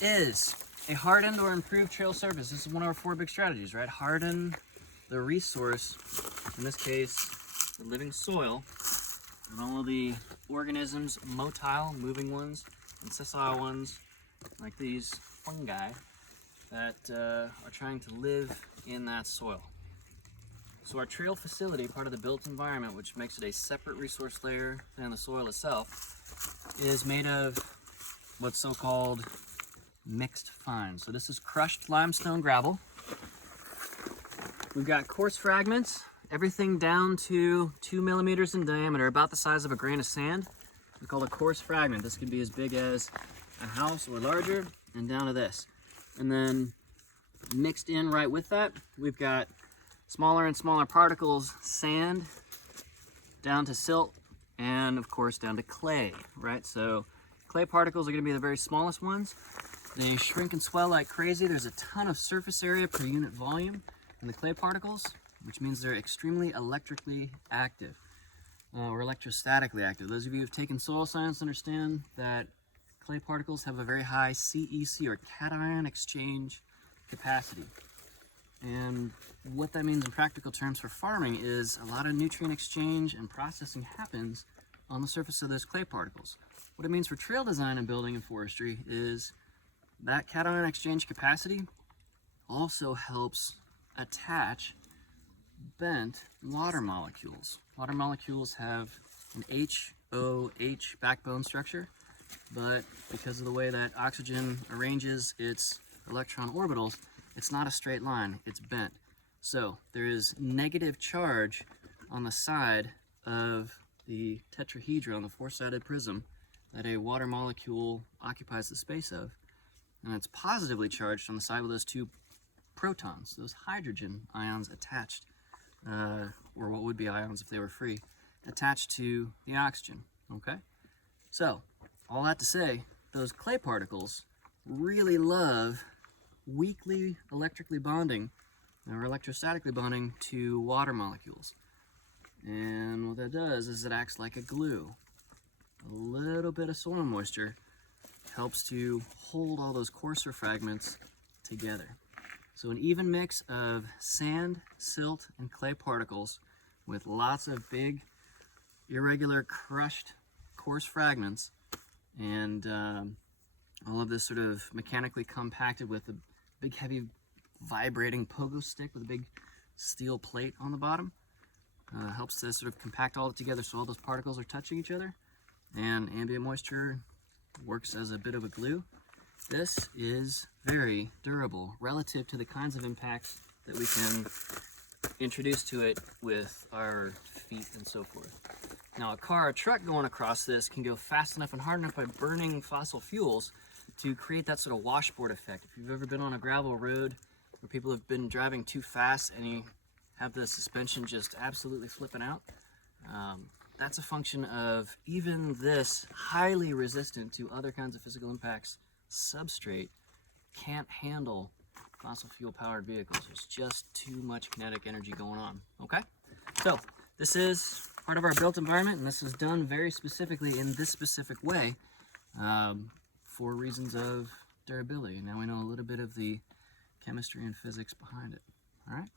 is a hardened or improved trail surface. This is one of our 4 big strategies, right? Harden the resource, in this case, the living soil, and all of the organisms, motile, moving ones, and sessile ones, like these fungi, that are trying to live in that soil. So our trail facility, part of the built environment, which makes it a separate resource layer than the soil itself, is made of what's so-called mixed fines. So this is crushed limestone gravel. We've got coarse fragments, everything down to 2 millimeters in diameter, about the size of a grain of sand. We call it a coarse fragment. This could be as big as a house or larger, and down to this. And then mixed in right with that, we've got smaller and smaller particles, sand, down to silt, and of course down to clay, right? So clay particles are going to be the very smallest ones. They shrink and swell like crazy. There's a ton of surface area per unit volume in the clay particles, which means they're extremely electrically active, or electrostatically active. Those of you who have taken soil science understand that clay particles have a very high CEC, or cation exchange capacity. And what that means in practical terms for farming is a lot of nutrient exchange and processing happens on the surface of those clay particles. What it means for trail design and building and forestry is that cation exchange capacity also helps attach bent water molecules. Water molecules have an HOH backbone structure, but because of the way that oxygen arranges its electron orbitals, it's not a straight line, it's bent. So there is negative charge on the side of the tetrahedron, the 4-sided prism, that a water molecule occupies the space of, and it's positively charged on the side with those 2 protons, those hydrogen ions attached, or what would be ions if they were free, attached to the oxygen, okay? So, all that to say, those clay particles really love weakly electrically bonding, or electrostatically bonding to water molecules. And what that does is it acts like a glue. A little bit of soil moisture helps to hold all those coarser fragments together. So an even mix of sand, silt, and clay particles with lots of big, irregular, crushed, coarse fragments, and all of this sort of mechanically compacted with a big, heavy, vibrating pogo stick with a big steel plate on the bottom. Helps to sort of compact all of it together so all those particles are touching each other, and ambient moisture works as a bit of a glue. This is very durable relative to the kinds of impacts that we can introduce to it with our feet and so forth. Now a car or truck going across this can go fast enough and hard enough by burning fossil fuels to create that sort of washboard effect. If you've ever been on a gravel road where people have been driving too fast and you have the suspension just absolutely flipping out, that's a function of even this highly resistant to other kinds of physical impacts substrate can't handle fossil fuel powered vehicles. There's just too much kinetic energy going on, okay? So this is part of our built environment, and this is done very specifically in this specific way for reasons of durability. Now we know a little bit of the chemistry and physics behind it, all right?